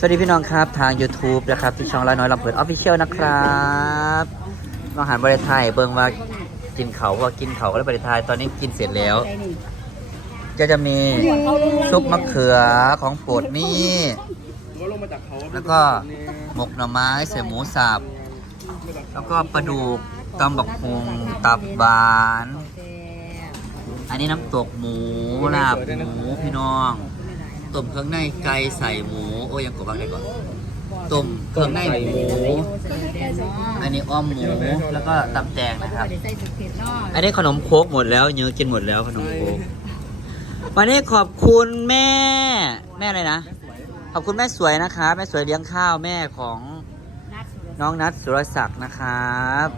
สวัสดีพี่น้องครับทาง YouTube นะครับที่ช่องละน้อยลำเพิดออฟฟิเชียลนะครับองหันบริไทยเบิงว่ากินเขาว่ากินเขาก็เลยบริไทยตอนนี้กินเสร็จแล้ว ก็จะมีซุปมะเขือของโปรดมี่แล้วก็หมกหน่อไม้ใส่หมูสับแล้วก็ปลาดุกตำบักฮงตับบาน อันนี้น้ำตกหมูลาบหมูพี่น้อง ต้มเครื่องในไก่ใส่หมู โอ้ยยังกดบ้างได้ก่อนต้มเครื่องในหมู อันนี้อ้อมหมูแล้วก็ตำแตงนะครับ อันนี้ขนมโคกหมดแล้วยื้อกินหมดแล้วขนมโคกวันนี้ขอบคุณแม่ แม่อะไรนะ ขอบคุณแม่สวยนะคะแม่สวยเลี้ยงข้าวแม่ของน้องนัทสุรศักดิ์นะครับ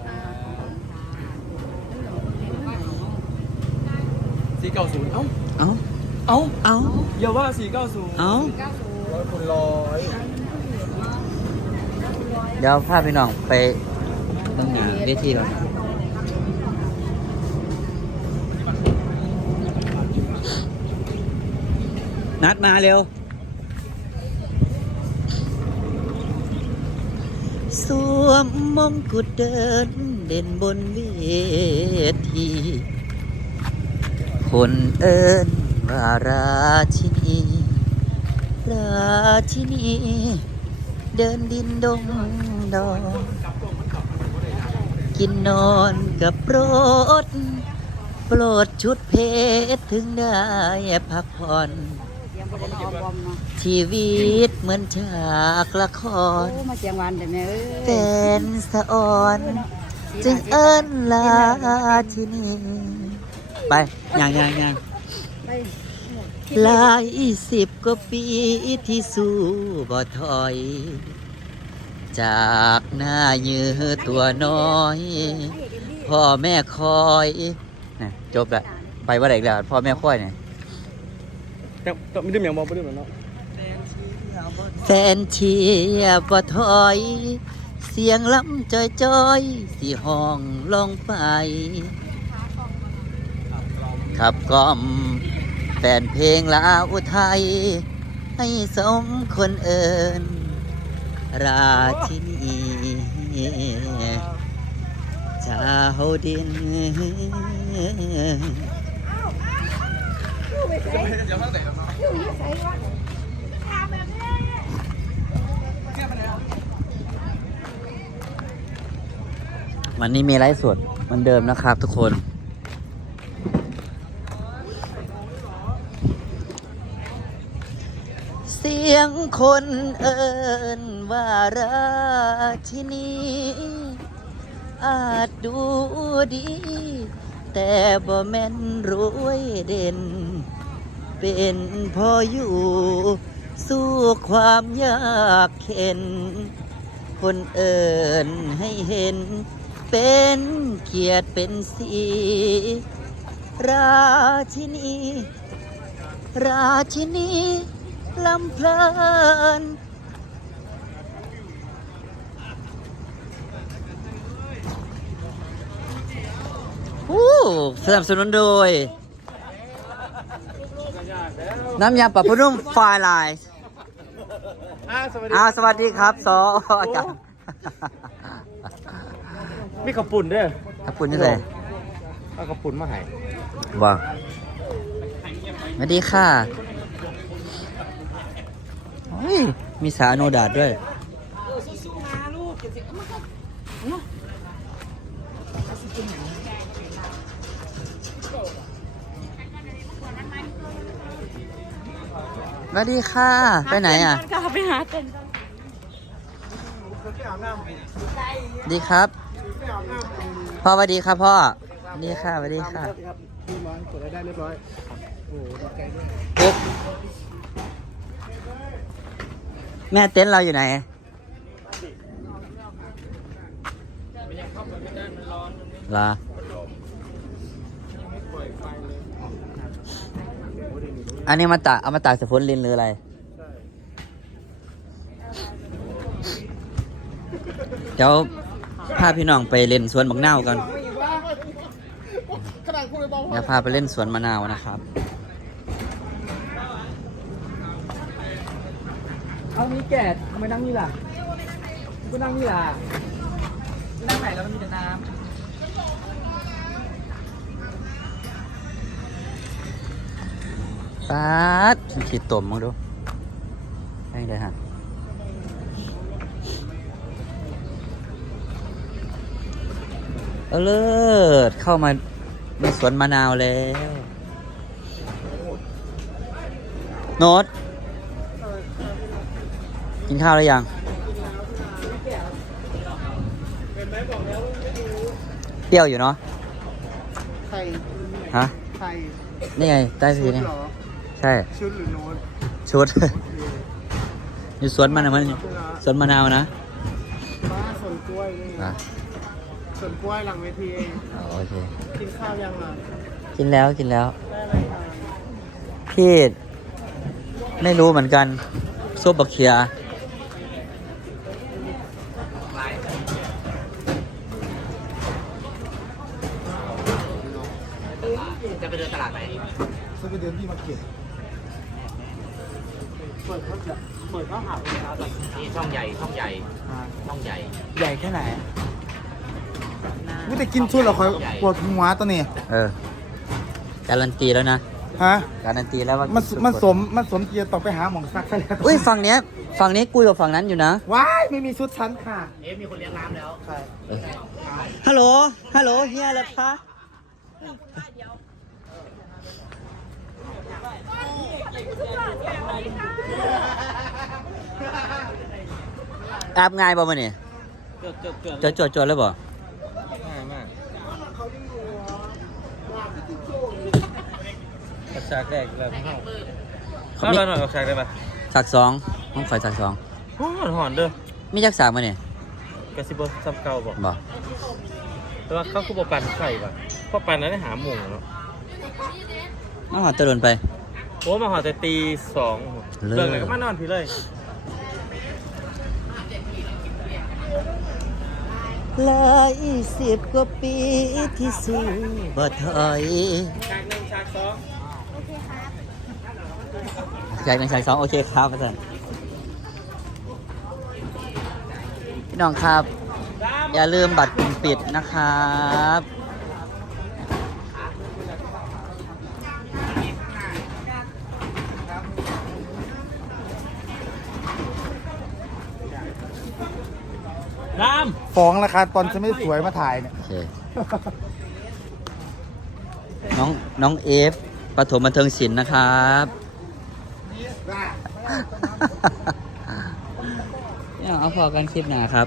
สี่เก้าศูนย์เอ้าเอ้า เอ้าเอ้าอย่าว่าสี่เก้าศูนย์เอ้าร้อยคนร้อยเดี๋ยวพาพี่น้องไปต้องหาเวทีก่อนนัดมาเร็ว สวมมงกุฎเดินเด่นบนเวที คนเอิญ ว่าราชินีราชินีเดินดินดงดอนกินนอนกับโรถโปรดชุดเพชรถึงได้พักผ่อนชีวิตเหมือนฉากละครเสียงหวานแต่แม่เอ้ยเป็นสะออนจึงเอิ้นลาที่นี่ไปย่างย่างย่าง หลายสิบกว่าปีที่สู้บ่ถอย จากหน้ายือตัวน้อย พ่อแม่คอยนะจบละไปว่าไหนอีกแล้วพ่อแม่คอยเนี่ยแต่แต่ไม่ได้เหมียงบอกไม่ได้เหมือนเนาะแฟนเชียร์บ่ถอย เสียงล้ำจอยจอยๆสีห้องลงไป ขับกล่อม แฟนเพลงลาวอุทัยให้สมคนเอิญราชินีชาวดินวันนี้มีไลฟ์สดเหมือนเดิมนะครับทุกคน เสียงคนเอิญว่าราชินีอาจดูดี แต่บ่แม่นรวยเด่น เป็นพออยู่ สู้ความยากเข็น คนเอิญให้เห็น เป็นเกียรติเป็นสี ราชินี ราชินี ลำเพลินอู้สนับสนุนโดย น้ำยาปรับผ้านุ่มไฟลายอ่าสวัสดีอ้าวสวัสดีครับซออาจารย์มีขับปุ่นด้วยขอบคุณที่เลยเอาขับปุ่นมาให้ว้าวสวัสดีค่ะโอ้ ยมีสาโนดาดด้วยสวัสดีค่ะ ไปไหนอะ ก็ไปหาเต้นดีครับ พ่อสวัสดีครับพ่อสวัสดีค่ะสวัสดีค่ะ พี่มอนกดได้เรียบร้อย โอ้โหดีใจด้วย ปุ๊บ แม่เต็นท์เราอยู่ไหน ลาอันนี้มาตากเอามาตากสะพนลินหรืออะไร เดี๋ยวพาพี่น้องไปเล่นสวนบักนาวกัน ขนาดคุณไปบอกเดี๋ยวพาไปเล่นสวนมะนาวนะครับ เเอานี้แก่ทำไมนั่งนี่ล่ะก็นั่งนี่ล่ะนั่งไหนแล้วมันมีแต่น้ป๊าดขีดตมมึงดูได้เลยฮะเออเลิศเข้ามาในสวนมะนาวแล้ว โน้ต กินข้าวแล้วยัง เปรี้ยวอยู่เนาะำไข่ฮะไข่นี่ไง ใต้สีชุดนี่เหรอใช่ ชุดหรือโน้ตชุด อยู่สวนมันนะมันสวนมะนาวนะบ้าสวนกล้วยนี่อะสวนกล้วยหลังเวทีเองอ๋อโอเค กินข้าวยังอะกินแล้วกินแล้ว ได้อะไรทานพี่ไม่รู้เหมือนกันซุปบักเขียจะไป เดินตลาดไหนจะไปเดินที่มาร์เก็ตเปิดเขาจะเปิดเขาหาเวลาแบบนี่ช่องใหญ่ช่องใหญ่ช่องใหญ่ใหญ่แค่ไหนไม่ได้กินชุดเหรอคอยปวดหัวตัวนี้เออ การันตีแล้วนะ ฮะ การันตีแล้วว่า มัมันมันสมมันสมเกียรติต้องไปหาหมองซักซะแล้วอุ้ยฝั่งเนี้ย ฝั่งนี้กุยกับฝั่งนั้นอยู่นะ ว้ายไม่มีชุดชั้นค่ะ เอ๊มีคนเลี้ยงน้ำแล้วใช่ฮัลโหล ฮัลโหลเฮียเหรอคะ อาบง่ายป่ะมันนี่เกิดเกิดเกิดจดจดจดแล้วบ่ง่ายมากกับฉากแรกแบบเข้าเข้าไปหน่อยกับฉากได้ปะสักสองต้องคอยสักสองหอนหอนเด้อมีจักสามมาเนี่ยกระซิบซับเก่าบอกบ่แต่ว่าเขาคือบ่ปันไข่ปะเพราะปันนั้นได้หาหมูเนาะน้องหอดตะลุนไป โอ้มาหอแต่ตีสองเลิกเลิกเลยก็มานอนพี่เลยหลายสิบกว่าปีที่สู้บ่ถอยฉากหนึ่งฉากสองฉากหนึ่งฉากสองโอเคครับอาจารย์พี่น้องครับ อย่าลืมบัตรกลุ่มปิดนะครับ รามฟ้องราคาตอนฉันไม่สวยมาถ่ายเนี่ย โอเค น้องน้องเอฟปฐมบันเทิงศิลป์นะครับ เนี่ยเอาพอกันคลิปหนาครับ